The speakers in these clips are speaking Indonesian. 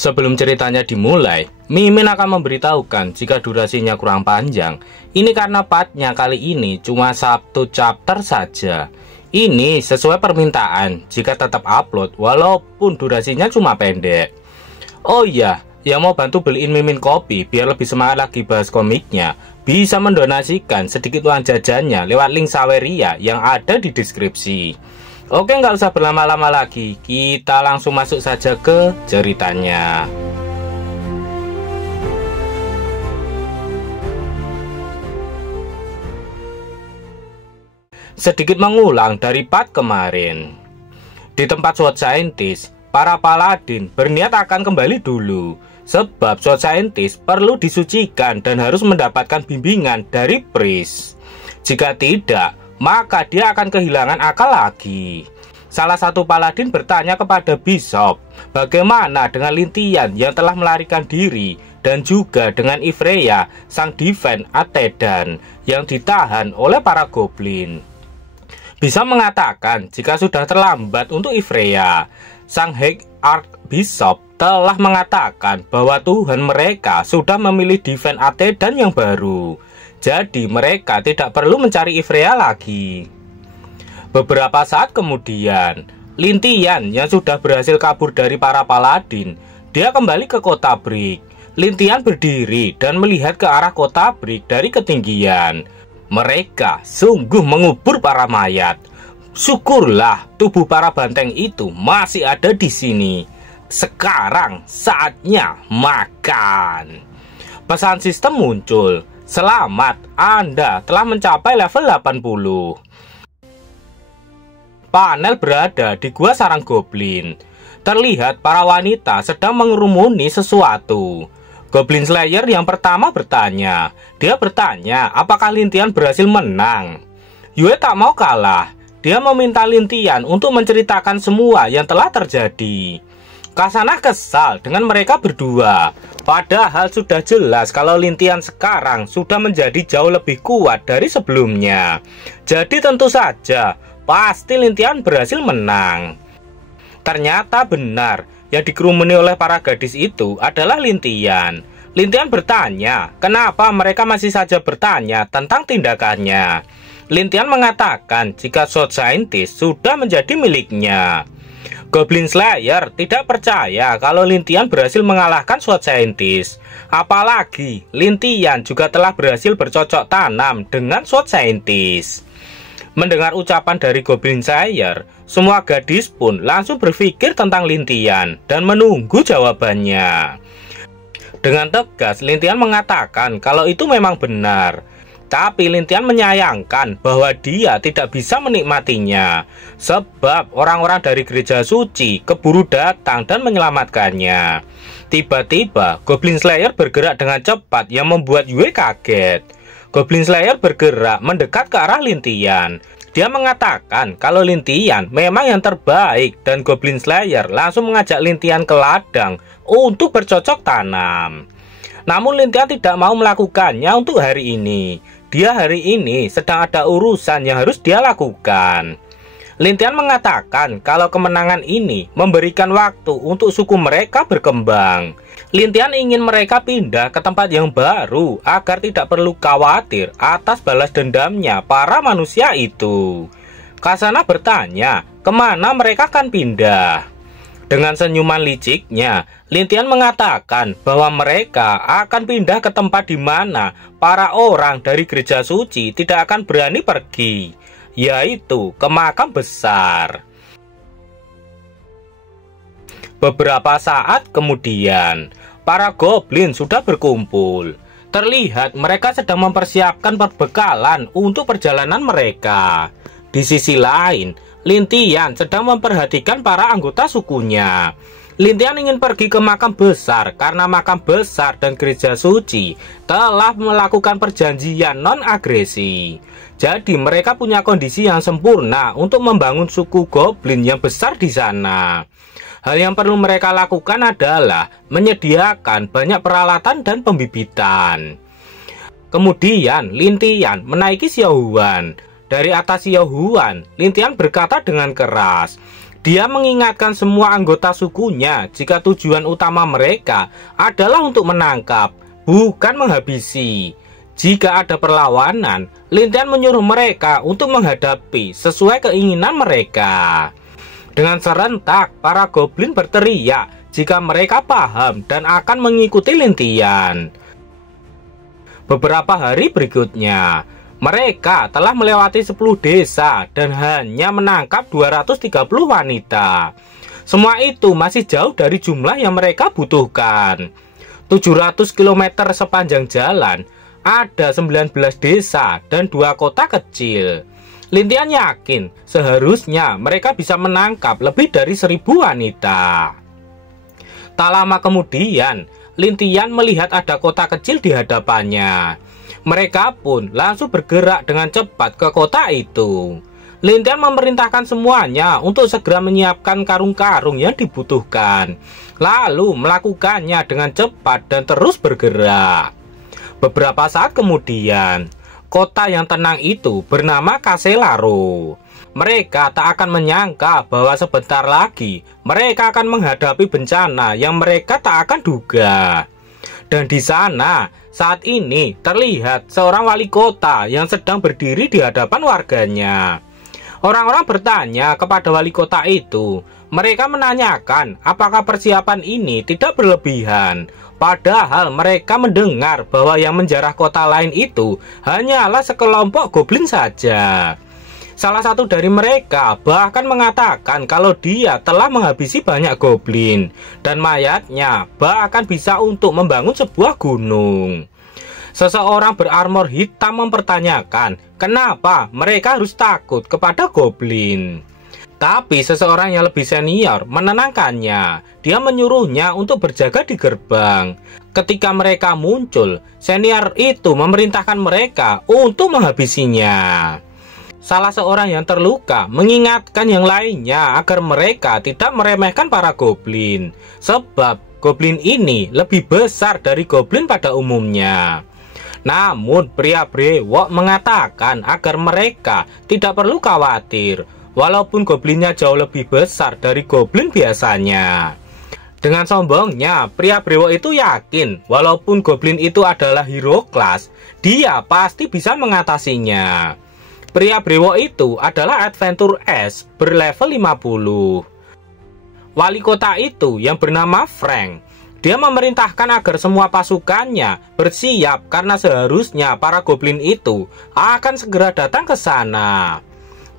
Sebelum ceritanya dimulai, Mimin akan memberitahukan jika durasinya kurang panjang. Ini karena partnya kali ini cuma 1 chapter saja. Ini sesuai permintaan jika tetap upload walaupun durasinya cuma pendek. Oh iya, yang mau bantu beliin Mimin kopi biar lebih semangat lagi bahas komiknya, bisa mendonasikan sedikit uang jajannya lewat link Saweria yang ada di deskripsi. Oke, nggak usah berlama-lama lagi, kita langsung masuk saja ke ceritanya. Sedikit mengulang dari part kemarin. Di tempat SWORD Scientist, para paladin berniat akan kembali dulu, sebab SWORD Scientist perlu disucikan dan harus mendapatkan bimbingan dari priest. Jika tidak, maka dia akan kehilangan akal lagi. Salah satu paladin bertanya kepada Bishop, bagaimana dengan Lintian yang telah melarikan diri, dan juga dengan Ivrea, sang Divine Atedan, yang ditahan oleh para goblin. Bishop mengatakan jika sudah terlambat untuk Ivrea. Sang High Archbishop telah mengatakan bahwa Tuhan mereka sudah memilih Divine Atedan yang baru. Jadi mereka tidak perlu mencari Ivrea lagi. Beberapa saat kemudian, Lintian yang sudah berhasil kabur dari para paladin, dia kembali ke kota Brick. Lintian berdiri dan melihat ke arah kota Brick dari ketinggian. Mereka sungguh mengubur para mayat. Syukurlah tubuh para banteng itu masih ada di sini. Sekarang saatnya makan. Pesan sistem muncul. Selamat, Anda telah mencapai level 80. Panel berada di gua sarang goblin. Terlihat para wanita sedang mengerumuni sesuatu. Goblin Slayer yang pertama bertanya. Dia bertanya apakah Lintian berhasil menang. Yue tak mau kalah. Dia meminta Lintian untuk menceritakan semua yang telah terjadi. Kasana kesal dengan mereka berdua. Padahal sudah jelas kalau Lintian sekarang sudah menjadi jauh lebih kuat dari sebelumnya. Jadi tentu saja pasti Lintian berhasil menang. Ternyata benar, yang dikerumuni oleh para gadis itu adalah Lintian. Lintian bertanya kenapa mereka masih saja bertanya tentang tindakannya. Lintian mengatakan jika SWORD Scientist sudah menjadi miliknya. Goblin Slayer tidak percaya kalau Lintian berhasil mengalahkan SWORD Scientist. Apalagi Lintian juga telah berhasil bercocok tanam dengan SWORD Scientist. Mendengar ucapan dari Goblin Slayer, semua gadis pun langsung berpikir tentang Lintian dan menunggu jawabannya. Dengan tegas Lintian mengatakan kalau itu memang benar. Tapi Lintian menyayangkan bahwa dia tidak bisa menikmatinya, sebab orang-orang dari gereja suci keburu datang dan menyelamatkannya. Tiba-tiba Goblin Slayer bergerak dengan cepat yang membuat Yue kaget. Goblin Slayer bergerak mendekat ke arah Lintian. Dia mengatakan kalau Lintian memang yang terbaik dan Goblin Slayer langsung mengajak Lintian ke ladang untuk bercocok tanam. Namun Lintian tidak mau melakukannya untuk hari ini. Dia hari ini sedang ada urusan yang harus dia lakukan. Lintian mengatakan kalau kemenangan ini memberikan waktu untuk suku mereka berkembang. Lintian ingin mereka pindah ke tempat yang baru agar tidak perlu khawatir atas balas dendamnya para manusia itu. Kasana bertanya kemana mereka akan pindah. Dengan senyuman liciknya, Lintian mengatakan bahwa mereka akan pindah ke tempat di mana para orang dari gereja suci tidak akan berani pergi, yaitu ke makam besar. Beberapa saat kemudian, para goblin sudah berkumpul. Terlihat mereka sedang mempersiapkan perbekalan untuk perjalanan mereka. Di sisi lain, Lintian sedang memperhatikan para anggota sukunya. Lintian ingin pergi ke makam besar karena makam besar dan gereja suci telah melakukan perjanjian non-agresi. Jadi mereka punya kondisi yang sempurna untuk membangun suku goblin yang besar di sana. Hal yang perlu mereka lakukan adalah menyediakan banyak peralatan dan pembibitan. Kemudian Lintian menaiki Xiaohuan. Dari atas Xiaohuan, Lintian berkata dengan keras, Dia mengingatkan semua anggota sukunya jika tujuan utama mereka adalah untuk menangkap, bukan menghabisi. Jika ada perlawanan, Lin Tian menyuruh mereka untuk menghadapi sesuai keinginan mereka. Dengan serentak, para goblin berteriak jika mereka paham dan akan mengikuti Lin Tian. Beberapa hari berikutnya, mereka telah melewati 10 desa dan hanya menangkap 230 wanita. Semua itu masih jauh dari jumlah yang mereka butuhkan. 700 km sepanjang jalan, ada 19 desa dan 2 kota kecil. Lin Tian yakin seharusnya mereka bisa menangkap lebih dari 1000 wanita. Tak lama kemudian, Lin Tian melihat ada kota kecil di hadapannya. Mereka pun langsung bergerak dengan cepat ke kota itu. Lin Tian memerintahkan semuanya untuk segera menyiapkan karung-karung yang dibutuhkan, lalu melakukannya dengan cepat dan terus bergerak. Beberapa saat kemudian, kota yang tenang itu bernama Kaselaro. Mereka tak akan menyangka bahwa sebentar lagi mereka akan menghadapi bencana yang mereka tak akan duga. Dan di sana saat ini terlihat seorang wali kota yang sedang berdiri di hadapan warganya. Orang-orang bertanya kepada wali kota itu. Mereka menanyakan apakah persiapan ini tidak berlebihan. Padahal mereka mendengar bahwa yang menjarah kota lain itu hanyalah sekelompok goblin saja. Salah satu dari mereka bahkan mengatakan kalau dia telah menghabisi banyak goblin dan mayatnya bahkan bisa untuk membangun sebuah gunung. Seseorang berarmor hitam mempertanyakan kenapa mereka harus takut kepada goblin. Tapi seseorang yang lebih senior menenangkannya. Dia menyuruhnya untuk berjaga di gerbang. Ketika mereka muncul, senior itu memerintahkan mereka untuk menghabisinya. Salah seorang yang terluka mengingatkan yang lainnya agar mereka tidak meremehkan para goblin, sebab goblin ini lebih besar dari goblin pada umumnya. Namun pria brewok mengatakan agar mereka tidak perlu khawatir, walaupun goblinnya jauh lebih besar dari goblin biasanya. Dengan sombongnya, pria brewok itu yakin walaupun goblin itu adalah hero kelas, dia pasti bisa mengatasinya. Pria brewok itu adalah Adventure S berlevel 50. Wali kota itu yang bernama Frank. Dia memerintahkan agar semua pasukannya bersiap karena seharusnya para goblin itu akan segera datang ke sana.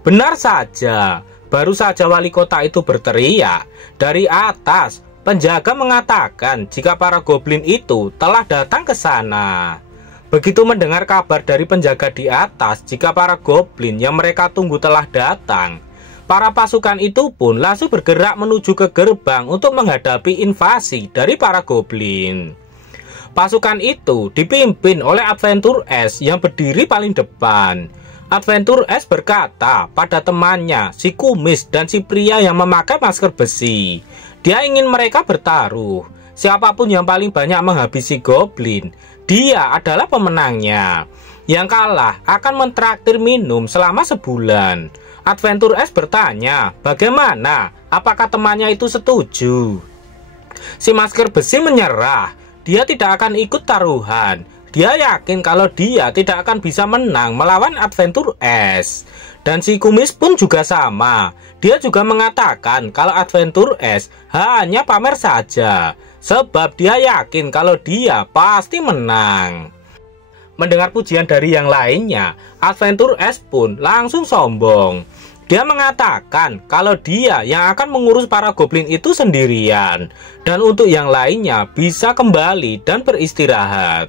Benar saja, baru saja wali kota itu berteriak, dari atas penjaga mengatakan jika para goblin itu telah datang ke sana. Begitu mendengar kabar dari penjaga di atas jika para goblin yang mereka tunggu telah datang, para pasukan itu pun langsung bergerak menuju ke gerbang untuk menghadapi invasi dari para goblin. Pasukan itu dipimpin oleh Adventure S yang berdiri paling depan. Adventure S berkata pada temannya, si kumis dan si pria yang memakai masker besi. Dia ingin mereka bertaruh. Siapapun yang paling banyak menghabisi goblin, dia adalah pemenangnya. Yang kalah akan mentraktir minum selama sebulan. Adventure S bertanya, bagaimana? Apakah temannya itu setuju? Si masker besi menyerah. Dia tidak akan ikut taruhan. Dia yakin kalau dia tidak akan bisa menang melawan Adventure S. Dan si kumis pun juga sama. Dia juga mengatakan kalau Adventure S hanya pamer saja, sebab dia yakin kalau dia pasti menang. Mendengar pujian dari yang lainnya, Adventure S pun langsung sombong. Dia mengatakan kalau dia yang akan mengurus para goblin itu sendirian, dan untuk yang lainnya bisa kembali dan beristirahat.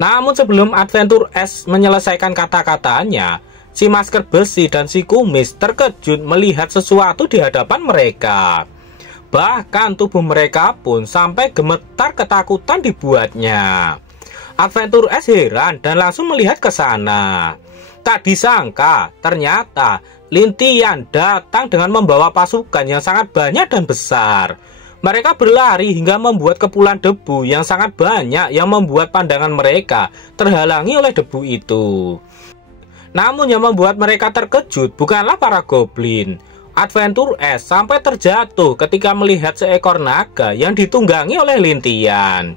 Namun sebelum Adventure S menyelesaikan kata-katanya, si masker besi dan si kumis terkejut melihat sesuatu di hadapan mereka. Bahkan tubuh mereka pun sampai gemetar ketakutan dibuatnya. Adventure S heran dan langsung melihat ke sana. Tak disangka, ternyata Lin Tian datang dengan membawa pasukan yang sangat banyak dan besar. Mereka berlari hingga membuat kepulan debu yang sangat banyak yang membuat pandangan mereka terhalangi oleh debu itu. Namun yang membuat mereka terkejut bukanlah para goblin. Adventure S sampai terjatuh ketika melihat seekor naga yang ditunggangi oleh Lintian.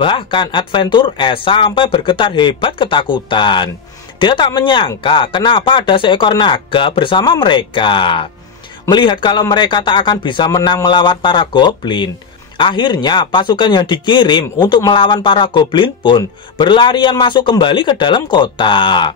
Bahkan Adventure S sampai bergetar hebat ketakutan. Dia tak menyangka kenapa ada seekor naga bersama mereka. Melihat kalau mereka tak akan bisa menang melawan para goblin, akhirnya pasukan yang dikirim untuk melawan para goblin pun berlarian masuk kembali ke dalam kota.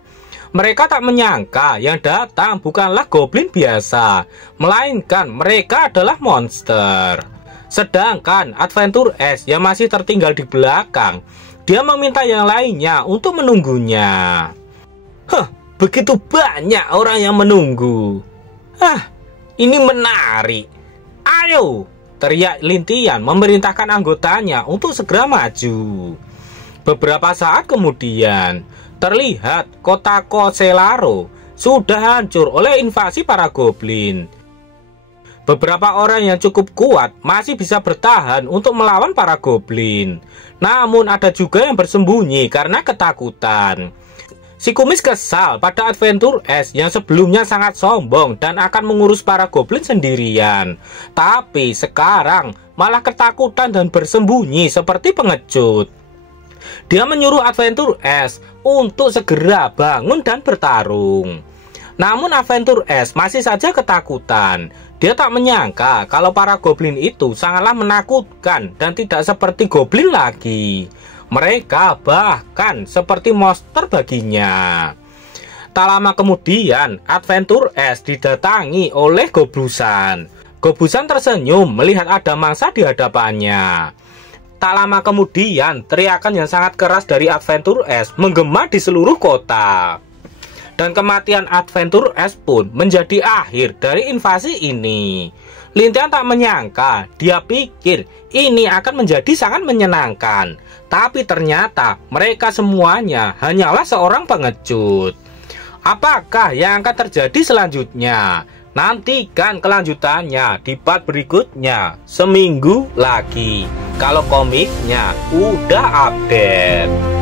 Mereka tak menyangka yang datang bukanlah goblin biasa, melainkan mereka adalah monster. Sedangkan Adventure S yang masih tertinggal di belakang, dia meminta yang lainnya untuk menunggunya. Begitu banyak orang yang menunggu. Ini menarik. Ayo, teriak Lintian memerintahkan anggotanya untuk segera maju. Beberapa saat kemudian, terlihat kota Koselaro sudah hancur oleh invasi para goblin. Beberapa orang yang cukup kuat masih bisa bertahan untuk melawan para goblin. Namun ada juga yang bersembunyi karena ketakutan. Si kumis kesal pada Adventure S yang sebelumnya sangat sombong dan akan mengurus para goblin sendirian. Tapi sekarang malah ketakutan dan bersembunyi seperti pengecut. Dia menyuruh Adventure S untuk segera bangun dan bertarung. Namun Adventure S masih saja ketakutan. Dia tak menyangka kalau para goblin itu sangatlah menakutkan dan tidak seperti goblin lagi. Mereka bahkan seperti monster baginya. Tak lama kemudian Adventure S didatangi oleh Gobusan. Gobusan tersenyum melihat ada mangsa di hadapannya. Tak lama kemudian teriakan yang sangat keras dari Adventure S menggema di seluruh kota. Dan kematian Adventure S pun menjadi akhir dari invasi ini. Lintian tak menyangka, dia pikir ini akan menjadi sangat menyenangkan. Tapi ternyata mereka semuanya hanyalah seorang pengecut. Apakah yang akan terjadi selanjutnya? Nantikan kelanjutannya di part berikutnya seminggu lagi. Kalau komiknya udah update.